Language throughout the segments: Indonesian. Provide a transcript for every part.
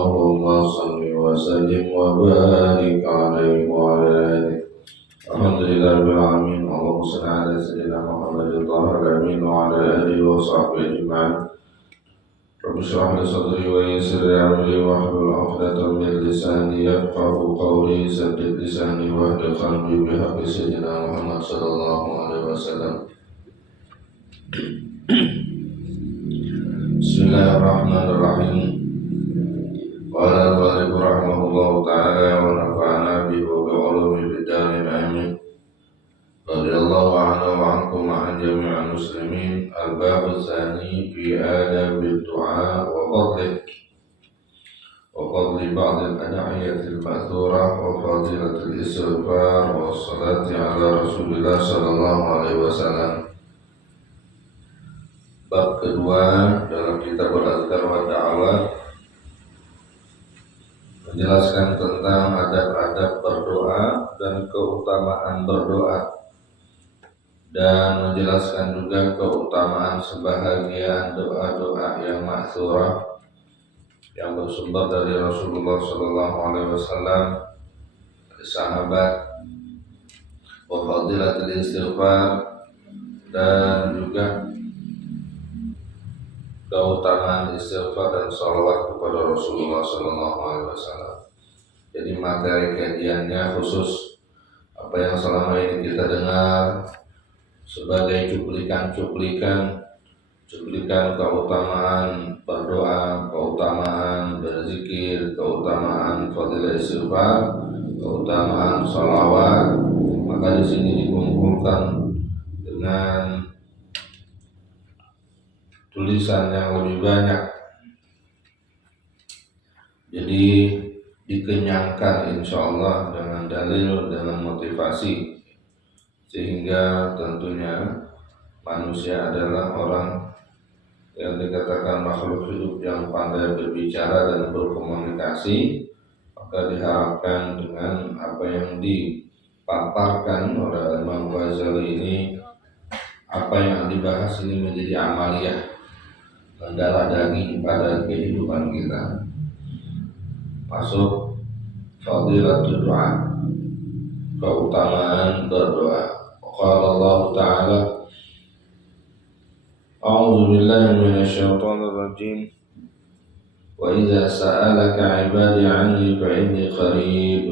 اللهم صل وسلم وبارك عليه وعلى آله. الحمد لله رب العالمين. اللهم صل على سيدنا محمد الطاهر الأمين وعلى آله وصحبه أجمعين. رب اشرح لي صدري ويسر لي أمري واحلل عقدة من لساني يفقهوا قولي. سدد لساني واهد قلبي بحق سيدنا محمد صلى الله عليه وسلم. Bismillahirrahmanirrahim. Qala al-Walid rahimahullahu ta'ala wa nafa'ana bihi wa bi'ulumi bid-darin amin. Radiyallahu anhu wa ankum ma'an jami'al muslimin. Al-babu tsani fi adabi ad-du'a wa fadli ba'd al-ad'iyati al-ma'thura wa fadilatul istighfar wa salati ala Rasulillah sallallahu alaihi wasallam. Bab kedua dalam kitab Al-Azkar wa Da'awat menjelaskan tentang adab-adab berdoa dan keutamaan berdoa, dan menjelaskan juga keutamaan sebahagian doa-doa yang ma'thurah yang bersumber dari Rasulullah sallallahu alaihi wasallam, sahabat, wa fadilatul istighfar, dan juga keutamaan istighfar dan salawat kepada Rasulullah sallallahu alaihi wasallam. Jadi materi kajiannya khusus apa yang selama ini kita dengar sebagai cuplikan keutamaan berdoa, keutamaan berzikir, keutamaan fadilah istighfar, keutamaan salawat. Maka di sini dikumpulkan dengan tulisan yang lebih banyak, jadi dikenyangkan insyaallah dengan dalil, dengan motivasi, sehingga tentunya manusia adalah orang yang dikatakan makhluk hidup yang pandai berbicara dan berkomunikasi. Maka diharapkan dengan apa yang dipaparkan oleh Imam Ghazali ini, apa yang dibahas ini menjadi amaliyah, mendarah daging pada kehidupan kita. Masuk fadilatul doa, keutamaan berdoa. Qala Allah Ta'ala, A'udzu billahi minasyaitonir rajim. Wa idza sa'alaka 'ibadi 'anni fa inni qarib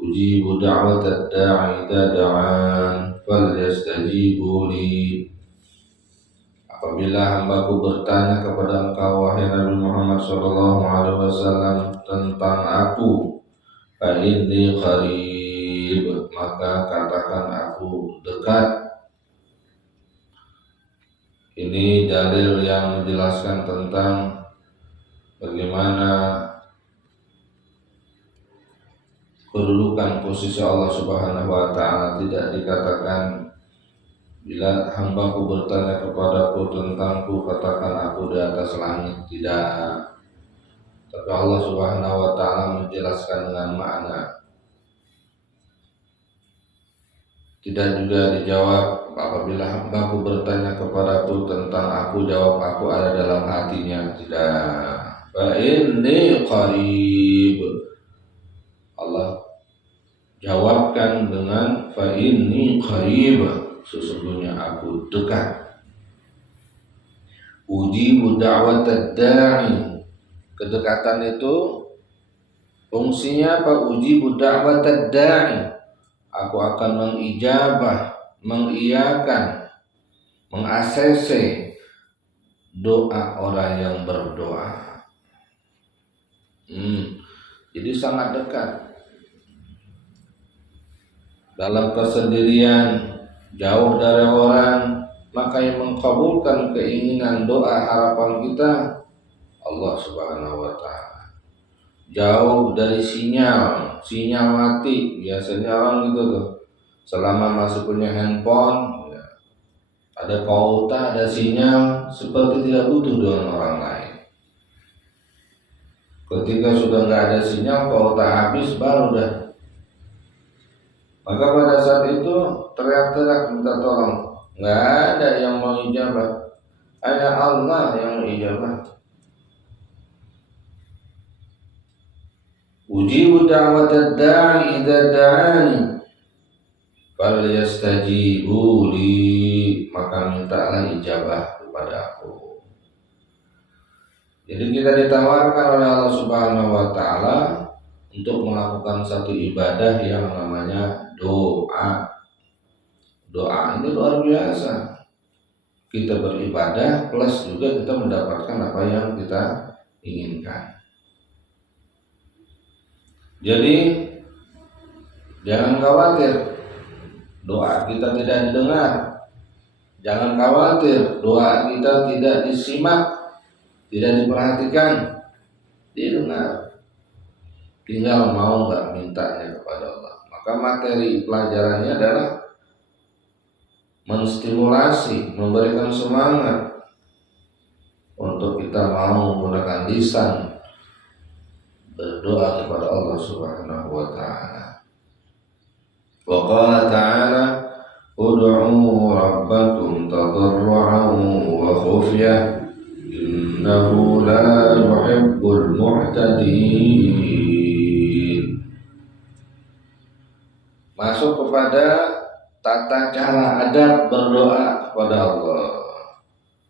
ujibu da'watad da'i idza da'an falyastajibu li. Apabila hambaku bertanya kepada engkau wahai Nabi Muhammad sallallahu alaihi wasallam tentang aku, fa inni qarib, maka katakan aku dekat. Ini dalil yang menjelaskan tentang bagaimana kedudukan posisi Allah Subhanahu wa taala. Tidak dikatakan bila hambaku bertanya kepadaku tentangku, katakan aku di atas langit. Tidak. Tapi Allah Subhanahu wa ta'ala menjelaskan dengan makna. Tidak juga dijawab apabila hambaku bertanya kepadaku tentang aku, jawab aku ada dalam hatinya. Tidak. Fa inni qarib. Allah jawabkan dengan fa inni qarib, sesungguhnya aku dekat. Ujibu da'watad da'i, kedekatan itu fungsinya apa? Ujibu da'watad da'i, aku akan mengijabah, mengiyakan, mengaksese doa orang yang berdoa. Jadi sangat dekat. Dalam kesendirian, jauh dari orang, maka yang mengkabulkan keinginan doa harapan kita Allah Subhanahu wa ta'ala. Jauh dari sinyal mati. Biasanya orang gitu tuh, selama masih punya handphone ya, ada kuota, ada sinyal, seperti tidak butuh dengan orang lain. Ketika sudah nggak ada sinyal, kuota habis, baru dah. Maka pada saat itu teriak-teriak minta tolong, nggak ada yang mau ijabah, hanya Allah yang mau ijabah. Ujibu da'watad da'i idza da'ani falyastajibu li, maka mintalah ijabah kepada aku. Jadi kita ditawarkan oleh Allah Subhanahu wa taala untuk melakukan satu ibadah yang namanya doa. Doa ini luar biasa. Kita beribadah plus juga kita mendapatkan apa yang kita inginkan. Jadi jangan khawatir doa kita tidak didengar. Jangan khawatir doa kita tidak disimak, tidak diperhatikan, didengar. Tinggal mau nggak mintanya kepada Allah. Maka materi pelajarannya adalah menstimulasi, memberikan semangat untuk kita mau menggunakan lisan berdoa kepada Allah Subhanahu wa taala. Wa qala ta'ala ud'u rabbakum tadarruan wa khufyah innahu la yuhibbul mu'tadin. Masuk kepada tata cara adab berdoa kepada Allah.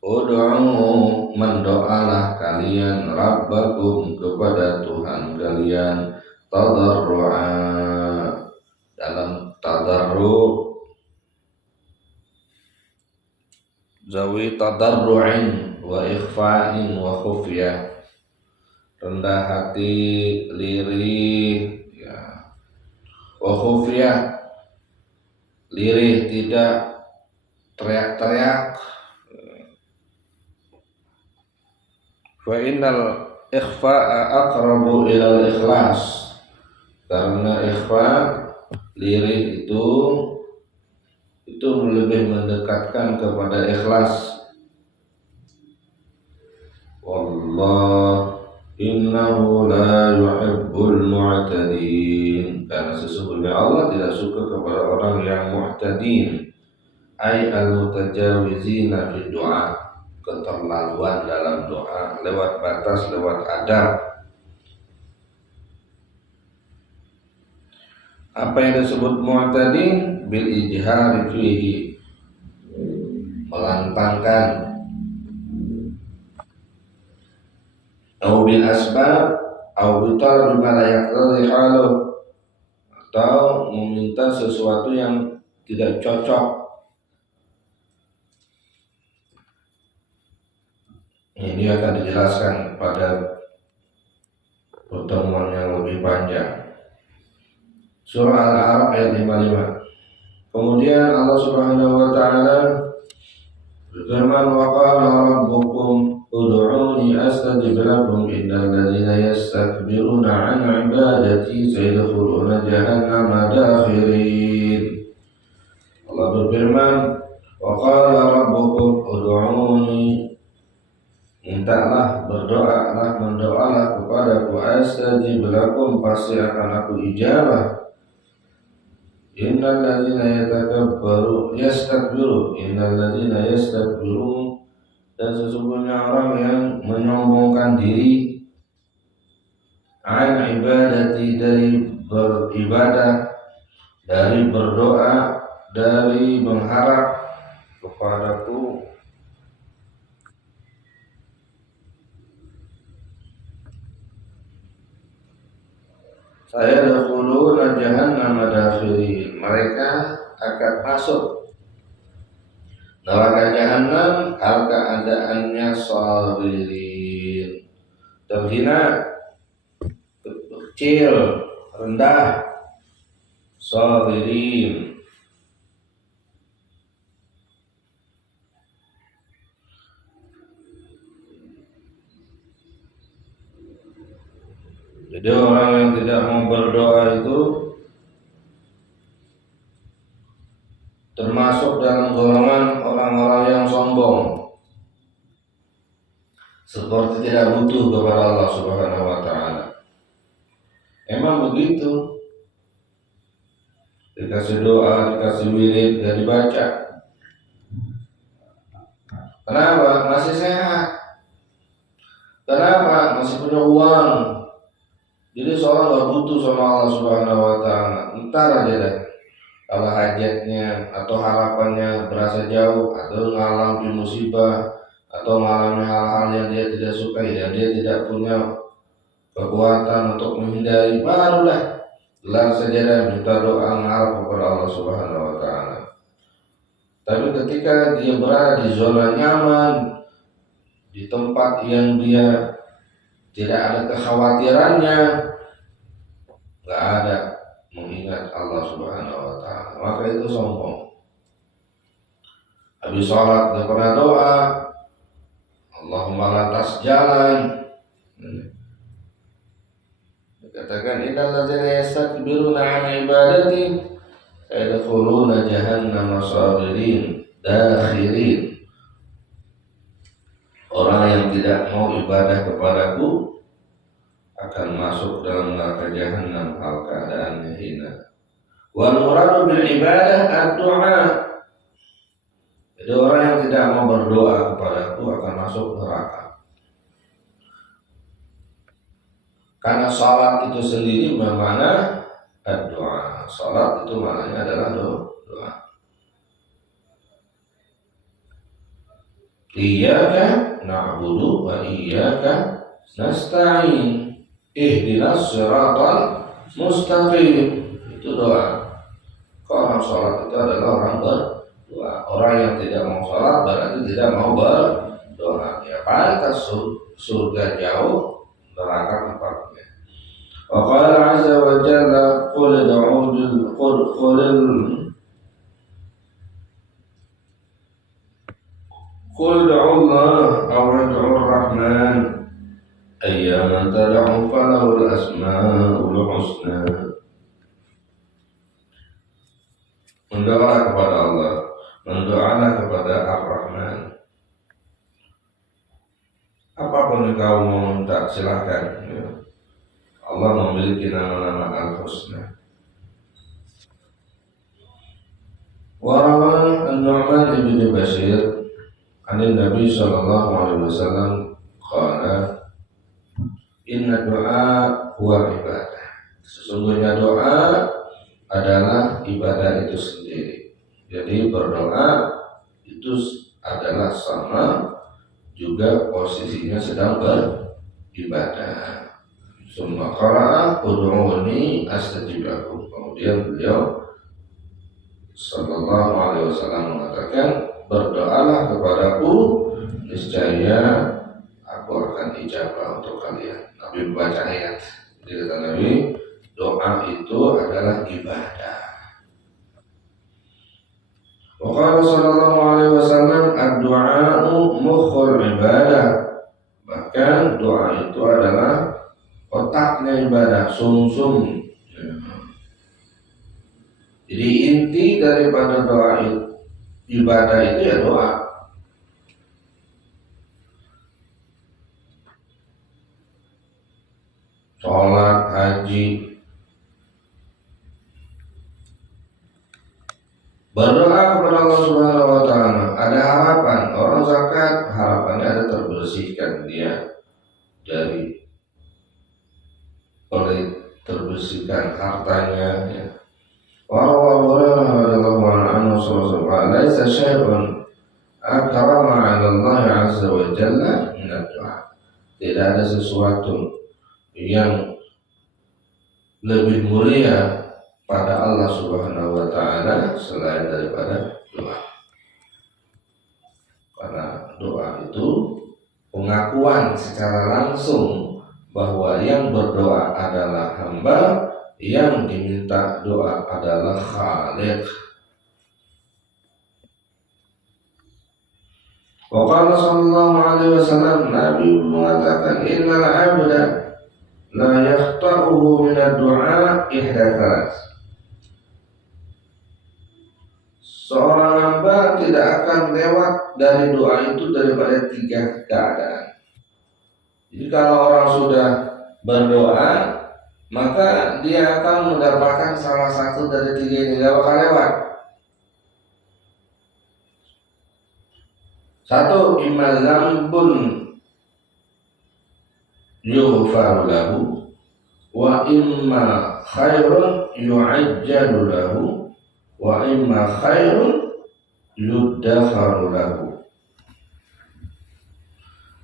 Ud'u, mendoalah kalian rabbakum, kepada Tuhan kalian, tadarru'a, dalam tadarru zawi tadarru'in wa ikhfa'in wa khufyah, rendah hati, lirih ya, wa khufyah, lirih, tidak teriak-teriak. Fa innal ikhfa'a aqrabu ilal ikhlas, karena ikhfa, lirih itu lebih mendekatkan kepada ikhlas. Wallah innahu la yuhibbul mu'tadin, karena sesungguhnya Allah tidak suka kepada orang yang mu'tadin, ay al-mutajawizina fi du'a, keterlaluan dalam doa, lewat batas, lewat adab. Apa yang disebut mu'tadin? Bil ijhari fihi, melantangkan, au bil asbab, au bital bima la yaqtadi haluh, atau meminta sesuatu yang tidak cocok. Ini akan dijelaskan pada pertemuan yang lebih panjang. Surah Al-A'raf ayat 55. Kemudian Allah Subhanahu wa taala berfirman, wa qala rabbukum ud'uni astajib lakum innal ladzina yastakbiruna 'an ibadati sayadkhuluna jahannama dakhirin. Allah berfirman, wa qala rabbukum ud'uni, mintalah, berdoalah, mendoalah kepadaku, astajib lakum, pasti akan aku ijabah. Innal ladzina yastakbiru, dan sesungguhnya orang yang menyombongkan diri, an ibadati, dari beribadah, dari berdoa, dari mengharap kepadaku, saya dakhuluna jahannam dakhirin, mereka akan masuk neraka jahanam hal keadaannya sabirin, terhina, kecil, rendah, sabirin. Jadi orang yang tidak mau berdoa itu termasuk dalam golongan orang-orang yang sombong, seperti tidak butuh kepada Allah Subhanahu wa taala. Emang begitu. Dikasih doa, dikasih wirid, gak dibaca. Kenapa? Masih sehat. Kenapa? Masih punya uang. Jadi seorang nggak butuh sama Allah Subhanahu Wa Taala. Ntar aja deh. Kalau hajatnya atau harapannya berasa jauh atau mengalami musibah atau mengalami hal-hal yang dia tidak sukai dan dia tidak punya kekuatan untuk menghindari, barulah gelar sajadah minta doa mengharap kepada Allah Subhanahu Wa Taala. Tapi ketika dia berada di zona nyaman, di tempat yang dia tidak ada kekhawatirannya, nggak ada mengingat Allah Subhanahu Wa Taala, maka itu sombong. Habis sholat dia pernah doa, Allahumma lantas jalan. Dikatakan innal ladzina yastakbiruna an ibadati sayadkhuluna jahannama sabirin dakhirin. Orang yang tidak mau ibadah kepadaku akan masuk dalam neraka jahanam hal keadaannya hina. Wal muradu bil ibadah ad-du'a. Jadi orang yang tidak mau berdoa kepadaku akan masuk neraka. Karena salat itu sendiri bermakna ad-du'a. Salat itu maknanya adalah doa. Iyyaka na'budu wa iyyaka nasta'in. Ihdinas siratal mustaqim. Itu doa. Orang sholat itu adalah orang berdoa. Orang yang tidak mau sholat berarti tidak mau berdoa. Ya pantas surga jauh, neraka tempatnya. Wa qala azza wa jalla qul ud'u Allah aw ud'u Rahman ayyaman tad'u falahul asmaul husna. Mendoalah kepada Allah, mendoalah kepada Ar-Rahman. Apapun yang kau mau minta silakan. Ya. Allah memiliki nama-nama Al-Husna. Warawa An-Nu'man ibn Bashir Anin Nabi sallallahu alaihi wasallam qala inna doa huwa ibadah. Sesungguhnya doa adalah ibadah itu sendiri. Jadi berdoa itu adalah sama juga posisinya sedang beribadah. Summa qara'a ud'uni astajib lakum. Kemudian beliau sallallahu alaihi wasallam mengatakan, berdoalah kepadaku, niscaya aku akan ijabah untuk kalian. Nabi membaca ayat. Jadi kata Nabi, doa itu adalah ibadah. Wa qala sallallahu alaihi wasallam ad-du'a'u mukhul ibadah. Bahkan doa itu adalah otaknya ibadah, sumsum. Jadi inti daripada doa itu, ibadah itu ya doa. Sholat, haji, berdoa kepada Allah Subhanahu Wa Taala. Ada harapan. Orang zakat harapannya ada terbersihkan dia dari terbersihkan hartanya. Ya. Laisa syai'un akrama 'ala Allah 'azza wa jalla min ad-du'a. Tidak ada sesuatu yang lebih mulia pada Allah Subhanahu wa taala selain daripada doa. Karena doa itu pengakuan secara langsung bahwa yang berdoa adalah hamba, yang diminta doa adalah Khaliq. Wa qala sallallahu alaihi wasallam, Nabi mengatakan, innal 'abda la yakhta'uhu min ad-du'a ihda thalath. Seorang hamba tidak akan lewat dari doa itu daripada 3 keadaan. Jadi kalau orang sudah berdoa, maka dia akan mendapatkan salah satu dari 3 ini, gak bakal lewat. 1, imma dzambun yughfar lahu wa imma khairun yu'ajjalu lahu wa imma khairun yuddakharu lahu.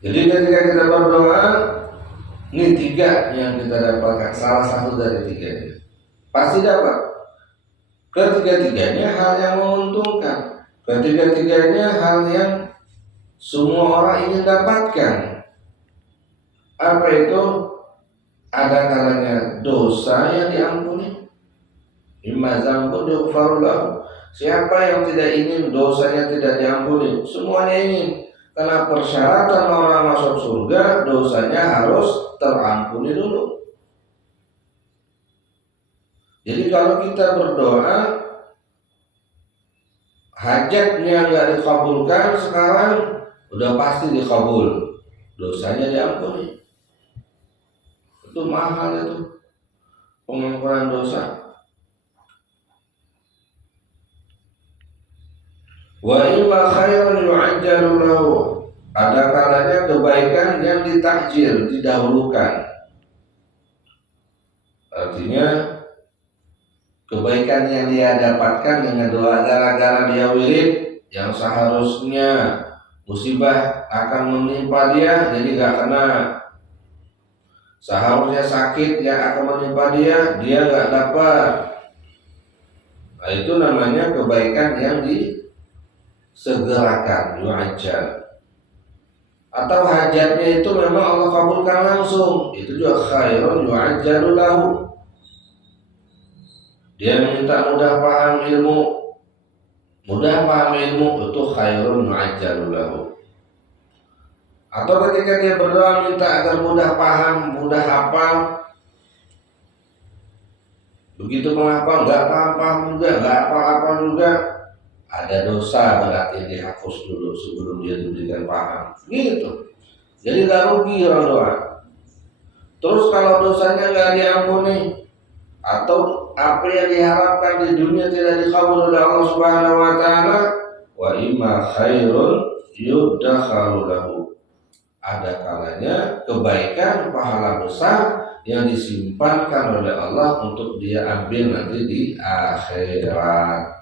Jadi ketika kita berdoa, ini tiga yang kita dapatkan, salah satu dari tiga ini pasti dapat. Ketiga-tiganya hal yang menguntungkan, ketiga-tiganya hal yang semua orang ingin dapatkan. Apa itu? Ada kalanya dosa yang diampuni. Imma dzambun yughfaru lahu. Siapa yang tidak ingin dosanya tidak diampuni? Semuanya ingin. Karena persyaratan orang masuk surga, dosanya harus terampuni dulu. Jadi kalau kita berdoa, hajatnya nggak dikabulkan sekarang, udah pasti dikabul, dosanya diampuni. Itu mahal itu pengampunan dosa. Wa imma khairun yu'ajjalu lahu. Ada kalanya kebaikan yang ditakjil, didahulukan. Artinya kebaikan yang dia dapatkan dengan doa gara-gara dia wirid, yang seharusnya musibah akan menimpa dia jadi gak kena. Seharusnya sakit yang akan menimpa dia gak dapat. Nah, itu namanya kebaikan yang disegerakan, yu'ajjal. Atau hajatnya itu memang Allah kabulkan langsung, itu juga khairun yu'ajjalu lahu. Dia minta mudah paham ilmu itu khairun yu'ajjalu lahu. Atau ketika dia berdoa minta agar mudah paham, mudah hafal, begitu menghafal nggak paham juga, nggak hafal juga, ada dosa berarti dihapus dulu sebelum dia diberikan paham. Gitu. Jadi nggak rugi orang doa. Terus kalau dosanya nggak diampuni atau apa yang diharapkan di dunia tidak dikabul oleh Allah Subhanahu wa taala, wa imma khairun yuddakharu lahu. Ada kalanya kebaikan pahala besar yang disimpankan oleh Allah untuk dia ambil nanti di akhirat.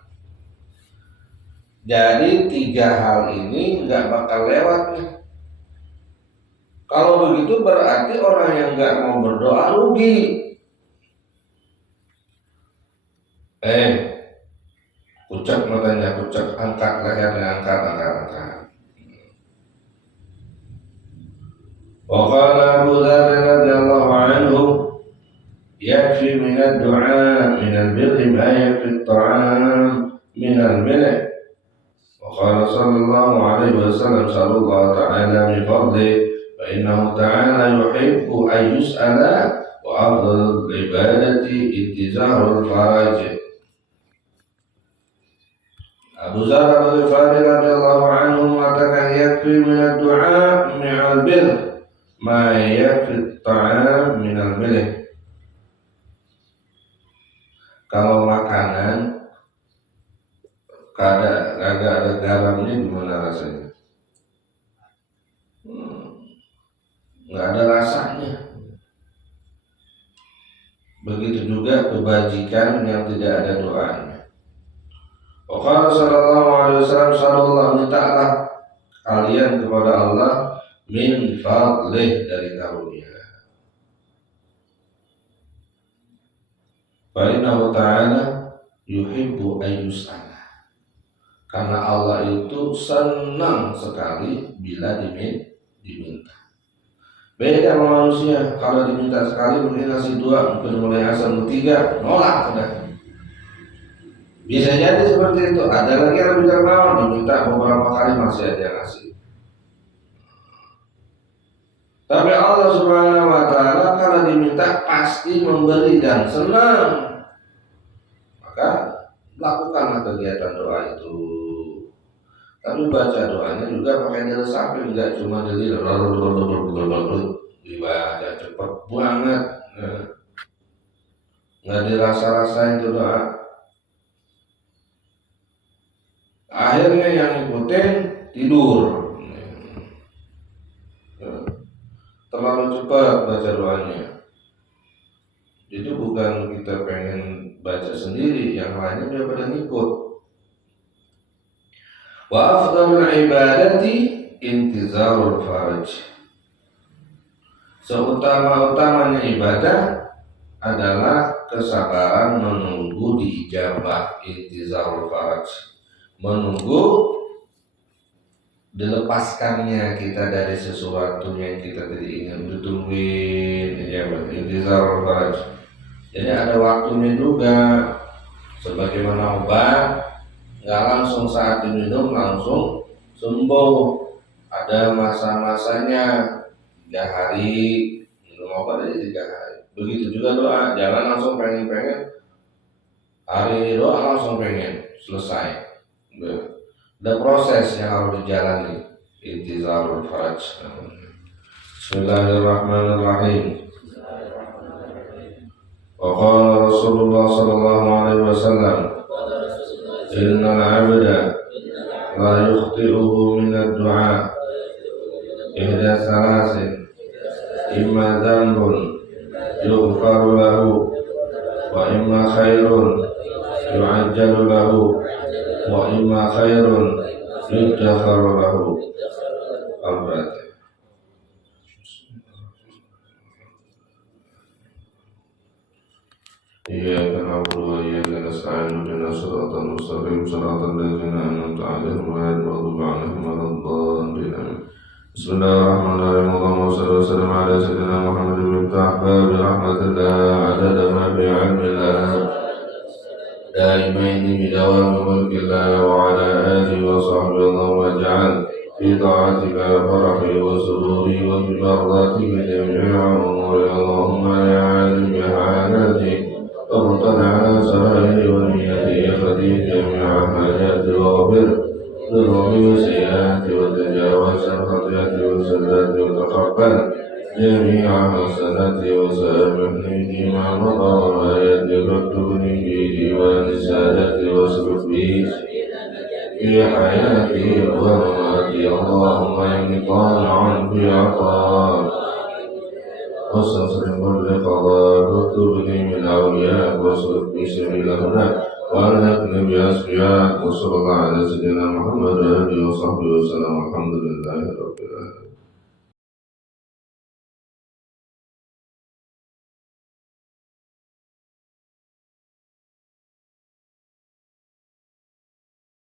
Jadi tiga hal ini nggak bakal lewat nih. Kalau begitu berarti orang yang nggak mau berdoa rugi. Kucak matanya, kucak, angkat lehernya, angkat. Waqala Abu Dzar radhiyallahu anhu, yakfi min ad-du'a min al-birri ma yakfi at-ta'am min al-milh. Waqala sallallahu alaihi wasallam, sallallahu ta'ala min fadli, fa innahu ta'ala yuhibbu an yus'ala wa afdalul ibadati intizarul faraj. Abu Dzar al-Ghifari radhiyallahu anhu mengatakan, yakfi min ad-du'a min al-birr ma yakfi at-ta'am min al-milh. Kalau makanan kagak ada garamnya gimana rasanya? Nggak ada rasanya. Begitu juga kebajikan yang tidak ada doanya. Waqala sallallahu alaihi wasallam, sallallahu, mintalah kalian kepada Allah min fadlih, dari karunia. Fa innahu ta'ala yuhibbu an yus'ala. Karena Allah itu senang sekali bila diminta. Beda sama manusia, kalau diminta sekali mungkin kasih dua, mungkin mulai asal ketiga, nolak sudah. Bisa jadi seperti itu. Ada lagi yang lebih terkenal, diminta beberapa kali masih ada yang ngasih. Tapi Allah Subhanahu wa taala kalau diminta pasti memberi dan senang. Maka lakukanlah kegiatan doa itu. Tapi baca doanya juga pakai diresapi, enggak cuma dibaca cepat banget. Enggak dirasa-rasain itu doa. Akhirnya yang ngikutin tidur. Terlalu cepat baca doanya. bukan kita pengen baca sendiri, yang lainnya dia pada ngikut. Wa afdalul ibadati intizarul faraj. Seutama-utamanya ibadah adalah kesabaran menunggu diijabah, intizarul faraj, menunggu dilepaskannya kita dari sesuatu yang kita tidak ingin, ditungguin ijabah, intizarul faraj. Jadi ada waktunya juga, sebagaimana obat nggak langsung saat diminum langsung sembuh, ada masa-masanya. 3 hari minum obat aja 3 hari. Begitu juga doa, jangan langsung pengen hari ini doa langsung pengen selesai. Ada proses yang harus dijalani. Intizarul faraj. Bismillahirrahmanirrahim. Wa qala Rasulullah sallallahu alaihi wasallam, innal 'abda la yukhti'uhu min ad-du'a ihda salasin, imma dhanbun yughfaru lahu, wa imma khairun yu'ajjalu lahu, wa imma khairun yudakharu lahu. Al-Fatihah. Iyyaka na'budu wa iyyaka nasta'in, ihdinas siratal mustaqim, siratal ladzina an'amta 'alaihim ghairil maghdubi 'alaihim waladdallin. Bismillahirrahmanirrahim. Allahumma shalli wa sallim ala sayyidina Muhammadin miftah babi rahmatillah adada ma bi 'ilmillah daimaini bidawami mulkillah wa ala alihi wa sahbihi. Allahumma ij'al fi ta'atika farahi wa sururi wa bi mardatika jami'a umuri. Allahumma ya 'alim bi halati اطلع على سرائري ونيتي خذي جميع حاجاتي واغفر ذنوبي وسيئاتي وتجاوز عن خطيئتي وزلاتي وتقبل جميع حسناتي وسامحني فيما مضى وآياتي واكتبني في ديوان سادتي واسلك بي في حياتي ومماتي. اللهم إني طالع في عطاك واستغفر كل قضاء واكتبني من أولياء واصرف في سبيل هداك وألهكني بأسفياك. وصلى الله على سيدنا محمد وآله وصحبه وسلم. الحمد لله رب العالمين.